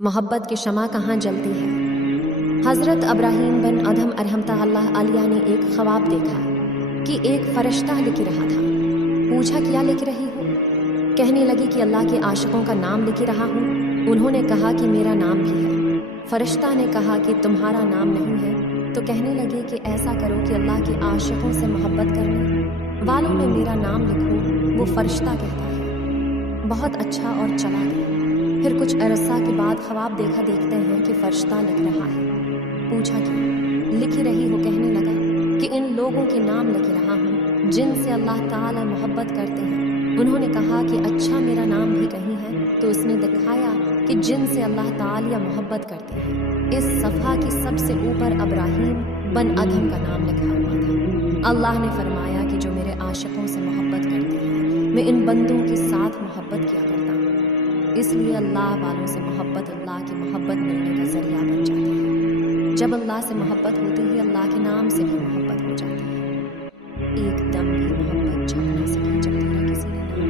मोहब्बत की शमा कहाँ जलती है। हज़रत इब्राहीम बिन अदहम रहमतुल्लाह अलैह ने एक ख्वाब देखा कि एक फ़रिश्ता लिख रहा था। पूछा, क्या लिख रही हो? कहने लगी कि अल्लाह के आशिकों का नाम लिख रहा हूँ। उन्होंने कहा कि मेरा नाम भी है। फ़रिश्ता ने कहा कि तुम्हारा नाम नहीं है। तो कहने लगे कि ऐसा करो कि अल्लाह के आशिकों से मोहब्बत करने वालों में मेरा नाम लिखो। वो फ़रिश्ता कहता है, बहुत अच्छा, और चला गया। फिर कुछ अरसा के बाद ख्वाब देखते हैं कि फ़रिश्ता लिख रहा है। पूछा, क्यों लिख रही हो? कहने लगा कि इन लोगों के नाम लिख रहा हूँ जिनसे अल्लाह ताला मोहब्बत करते हैं। उन्होंने कहा कि अच्छा, मेरा नाम भी कहीं है? तो उसने दिखाया कि जिनसे अल्लाह ताला मोहब्बत करते हैं। इस सफ़ा की सबसे ऊपर इब्राहीम बिन अदहम का नाम लिखा हुआ था। अल्लाह ने फरमाया कि जो मेरे आशिकों से मोहब्बत करते हैं, मैं इन बंदों के साथ मोहब्बत किया करता हूँ। इसलिए अल्लाह वालों से मोहब्बत अल्लाह की मोहब्बत मिलने का ज़रिया बन जाती है। जब अल्लाह से मोहब्बत होती है, अल्लाह के नाम से भी मोहब्बत हो जाती है। एकदम भी मोहब्बत छप ना सकी जब तेरा किसी ने नाम